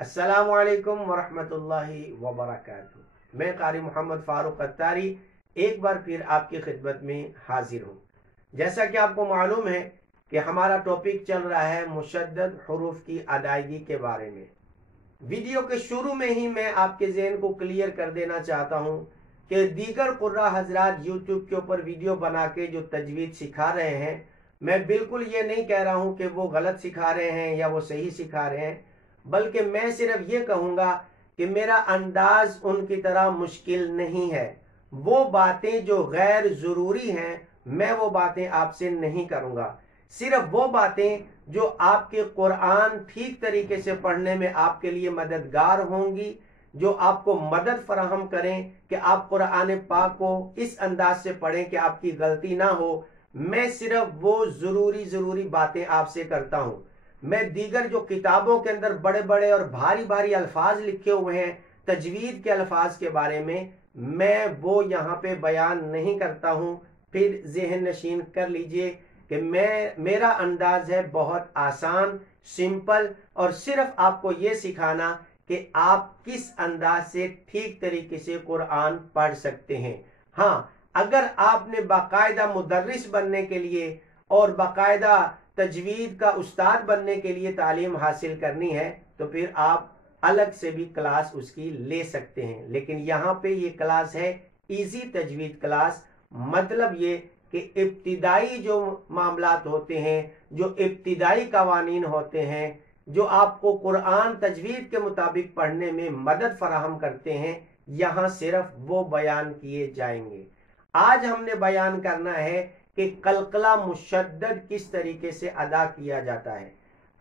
अस्सलामु अलैकुम वरहमतुल्लाहि वबरकातुहू। मैं कारी मोहम्मद फारूक अत्तारी एक बार फिर आपकी खिदमत में हाजिर हूँ। जैसा कि आपको मालूम है कि हमारा टॉपिक चल रहा है मुशद्दद हुरूफ की अदायगी के बारे में। वीडियो के शुरू में ही मैं आपके ज़हन को क्लियर कर देना चाहता हूँ कि दीगर कुर्रा हजरात यूट्यूब के ऊपर वीडियो बना के जो तजवीद सिखा रहे हैं, मैं बिल्कुल ये नहीं कह रहा हूँ कि वो गलत सिखा रहे हैं या वो सही सिखा रहे हैं, बल्कि मैं सिर्फ ये कहूँगा कि मेरा अंदाज उनकी तरह मुश्किल नहीं है। वो बातें जो गैर ज़रूरी हैं मैं वो बातें आपसे नहीं करूँगा। सिर्फ वो बातें जो आपके कुरान ठीक तरीके से पढ़ने में आपके लिए मददगार होंगी, जो आपको मदद फराहम करें कि आप कुरान पाक को इस अंदाज से पढ़ें कि आपकी गलती ना हो। मैं सिर्फ वो ज़रूरी बातें आपसे करता हूँ। मैं दीगर जो किताबों के अंदर बड़े बड़े और भारी भारी अल्फाज लिखे हुए हैं तजवीद के अल्फाज के बारे में, मैं वो यहाँ पे बयान नहीं करता हूँ। फिर ज़हन नशीन कर लीजिए कि मेरा अंदाज है बहुत आसान, सिंपल, और सिर्फ आपको ये सिखाना कि आप किस अंदाज से ठीक तरीके से कुरान पढ़ सकते हैं। हाँ, अगर आपने बाकायदा मुदर्रिस बनने के लिए और बाकायदा तजवीद का उस्ताद बनने के लिए तालीम हासिल करनी है तो फिर आप अलग से भी क्लास उसकी ले सकते हैं। लेकिन यहाँ पे ये क्लास है इजी तजवीद क्लास। मतलब ये कि इब्तिदाई जो मामलात होते हैं, जो इब्तिदाई कवानीन होते हैं, जो आपको कुरान तजवीद के मुताबिक पढ़ने में मदद फराहम करते हैं, यहाँ सिर्फ वो बयान किए जाएंगे। आज हमने बयान करना है कि कलकला मुशद्दद किस तरीके से अदा किया जाता है।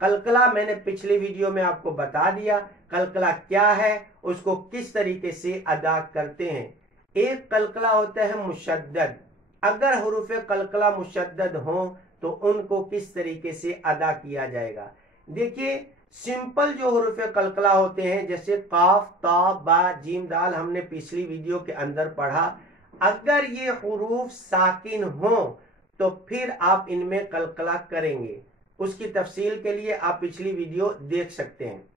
कलकला मैंने पिछली वीडियो में आपको बता दिया, कलकला क्या है, उसको किस तरीके से अदा करते हैं। एक कलकला होता है मुशद्दद। अगर हुरूफ कलकला मुशद्दद हो तो उनको किस तरीके से अदा किया जाएगा। देखिए, सिंपल जो हुरूफ कलकला होते हैं जैसे काफ, ता, बा, जीम, दाल, हमने पिछली वीडियो के अंदर पढ़ा। अगर ये हुरूफ साकिन हो तो फिर आप इनमें कलकला करेंगे। उसकी तफसील के लिए आप पिछली वीडियो देख सकते हैं।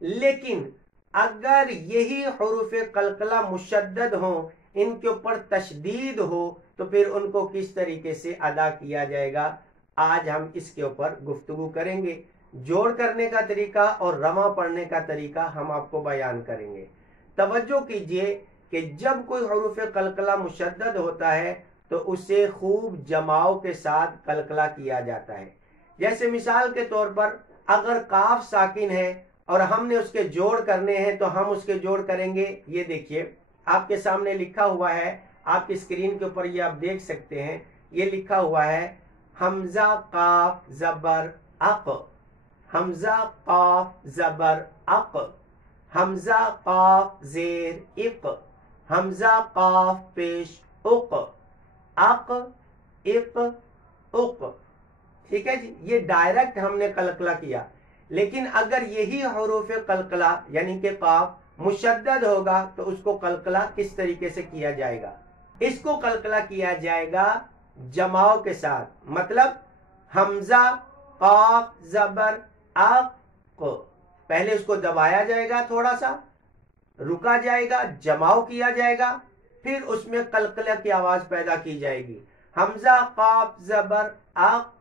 लेकिन अगर यही हुरूफ कलकला मुशद्दद हो, इनके ऊपर तशदीद हो, तो फिर उनको किस तरीके से अदा किया जाएगा, आज हम इसके ऊपर गुफ्तगू करेंगे। जोड़ करने का तरीका और रवा पढ़ने का तरीका हम आपको बयान करेंगे। तवज्जो कीजिए कि जब कोई हुरूफ कलकला मुशद्दद होता है तो उसे खूब जमाव के साथ कलकला किया जाता है। जैसे मिसाल के तौर पर अगर काफ साकिन है और हमने उसके जोड़ करने हैं तो हम उसके जोड़ करेंगे। ये देखिए, आपके सामने लिखा हुआ है, आपकी स्क्रीन के ऊपर ये आप देख सकते हैं। ये लिखा हुआ है हमजा काफ जबर अक, हमजा काफ जबर अक, हमजा काफ जेर इक, हमजा काफ पेश उक, अक इक उक। ठीक है जी, ये डायरेक्ट हमने कलकला किया। लेकिन अगर यही हुरूफ कलकला यानी कि काफ मुशद्दद होगा तो उसको कलकला किस तरीके से किया जाएगा। इसको कलकला किया जाएगा जमाव के साथ। मतलब हमजा काफ जबर अक, पहले उसको दबाया जाएगा, थोड़ा सा रुका जाएगा, जमाव किया जाएगा, फिर उसमें कलकला की आवाज पैदा की जाएगी। हमजा काफ जबर अक,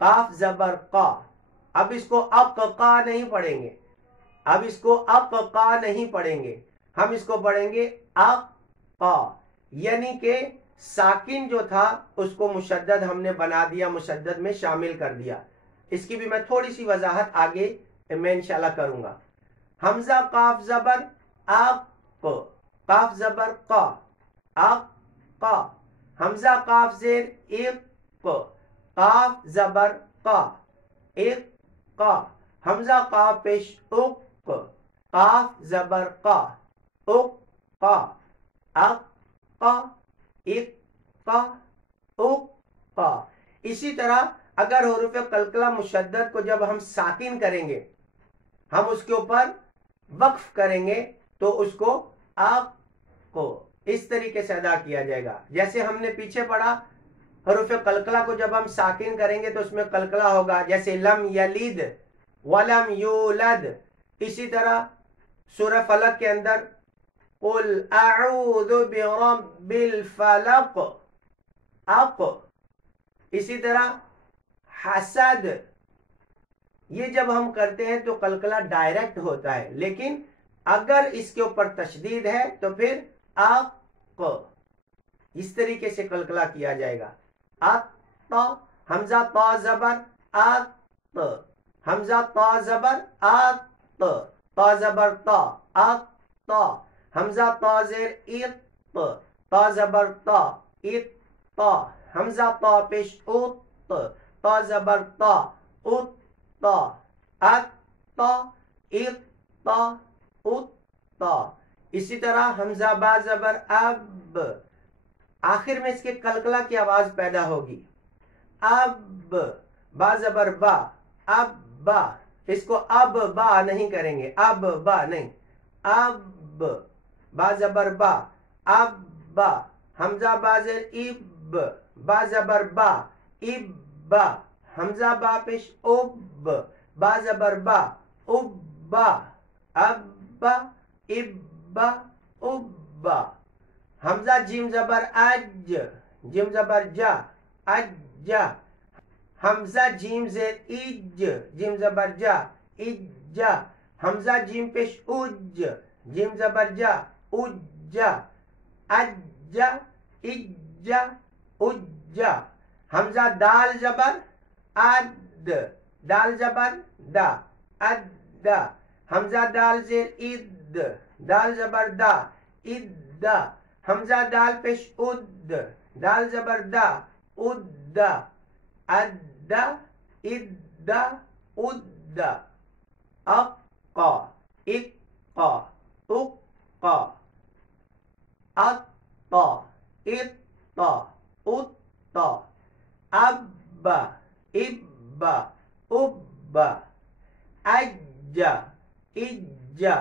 काफ जबर का। अब इसको अक का नहीं पढ़ेंगे, अब इसको अक का नहीं पढ़ेंगे, हम इसको पढ़ेंगे अक का। यानी कि साकिन जो था उसको मुशद्दद हमने बना दिया, मुशद्दद में शामिल कर दिया। इसकी भी मैं थोड़ी सी वजाहत आगे मैं इंशाल्लाह करूंगा। हमजा काफ जबर अक, काफ जबर का, अक का। हमजा काफ जेर इक, काफ जबर का, एक का। हमजा काफ पेश उक, काफ जबर का, उक का, अक का, एक का, उक का। इसी तरह अगर हुरूफ कलकला मुशद्दद को जब हम साकिन करेंगे, हम उसके ऊपर वक्फ करेंगे तो उसको आप को इस तरीके से अदा किया जाएगा। जैसे हमने पीछे पढ़ा, हरूफ कलकला को जब हम साकिन करेंगे तो उसमें कलकला होगा। जैसे लम यलिद, वलम यूलद। इसी तरह सूरह फलक के अंदर कुल अऊज़ु बिरब्बिल फलक, अक। इसी तरह हसद, ये जब हम करते हैं तो कलकला डायरेक्ट होता है, लेकिन अगर इसके ऊपर तशदीद है तो फिर अक, इस तरीके से कलकला किया जाएगा। अत, हमजा ता जबर अत, हमजा ता जबर अत, ता जबर ता अत, हमजा ता जेर इत, ता जबर ता इत, हमजा ता पेश उत, ता जबर ता उत, अत, इत, उत। इसी तरह हमजा बा जबर अब, आखिर में इसके कलकला की आवाज पैदा होगी। अब, बा जबर बा, अब बा, इसको अब बा नहीं करेंगे, अब बा नहीं, अब, बा जबर बा, अब बा, हमजा बा जेर इब, बा जबर बा, इब बा, हमजा बा पेश उब, बा जबर बा, उब्बा, अब्बा, इब्बा, उब्बा। हमजा जीम जबर अज, जिम जबर जा, अज्जा, हमजा जीम जेर इज, जिम जबर जा, इज्जा, हमजा जीम पेश उज, जिम जबर जा, उज्जा, अज्जा, इज्जा, उज्जा। हमजा दाल जबर अद, दाल जबर दा, अद्दा, हमजा दाल जेर इद, दाल जबर दा, इद्दा, हमजा दाल पेश उद, दाल जबर दा, उद्दा, अद्दा, इद्दा, उद्दा। अक्का, इक्का, उक्का, अत्ता, इत्ता, उत्ता, अब्बा, इब्बा, उब्बा, अज्जा, इज्जा,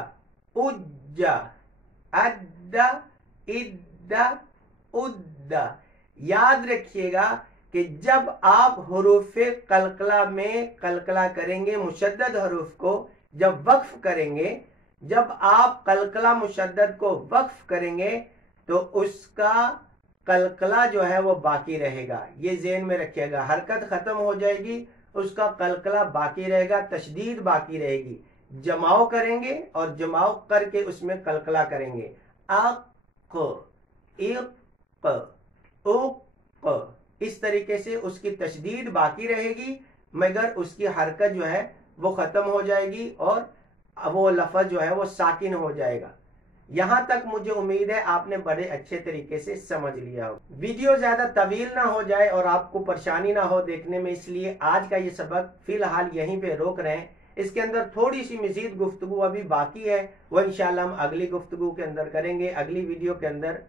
उज्जा, अद्दा, इद्दा, उद्दा। याद रखिएगा कि जब आप हुरूफ़े कलकला में कलकला करेंगे, मुशद्दद हरूफ को जब वक्फ करेंगे, जब आप कलकला मुशद्दद को वक्फ करेंगे तो उसका कलकला जो है वो बाकी रहेगा। ये ज़हन में रखिएगा, हरकत खत्म हो जाएगी, उसका कलकला बाकी रहेगा, तशदीद बाकी रहेगी। जमाव करेंगे और जमाव करके उसमें कलकला करेंगे। अक, इक, उक, इस तरीके से उसकी तशदीद बाकी रहेगी, मगर उसकी हरकत जो है वो खत्म हो जाएगी और वो लफ्ज़ जो है वो साकिन हो जाएगा। यहाँ तक मुझे उम्मीद है आपने बड़े अच्छे तरीके से समझ लिया हो। वीडियो ज़्यादा तवील ना हो जाए और आपको परेशानी ना हो देखने में, इसलिए आज का ये सबक फ़िलहाल यहीं पे रोक रहे हैं। इसके अंदर थोड़ी सी मज़ीद गुफ्तगू अभी बाकी है, वो इंशाल्लाह हम अगली गुफ्तगू के अंदर करेंगे, अगली वीडियो के अंदर,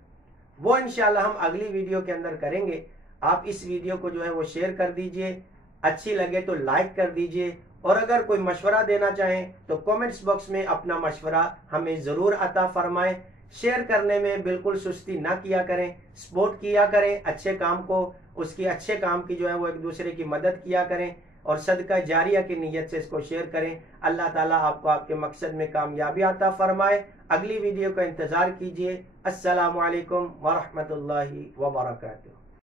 वो इंशाल्लाह हम अगली वीडियो के अंदर करेंगे। आप इस वीडियो को जो है वो शेयर कर दीजिए, अच्छी लगे तो लाइक कर दीजिए, और अगर कोई मशवरा देना चाहें तो कमेंट्स बॉक्स में अपना मशवरा हमें ज़रूर अता फरमाएं। शेयर करने में बिल्कुल सुस्ती ना किया करें, सपोर्ट किया करें अच्छे काम को, उसकी अच्छे काम की जो है वो एक दूसरे की मदद किया करें और सदका जारिया की नीयत से इसको शेयर करें। अल्लाह ताला आपको आपके मकसद में कामयाबी अता फरमाए। अगली वीडियो का इंतज़ार कीजिए। अस्सलामु अलैकुम व रहमतुल्लाहि व बरकातुहू।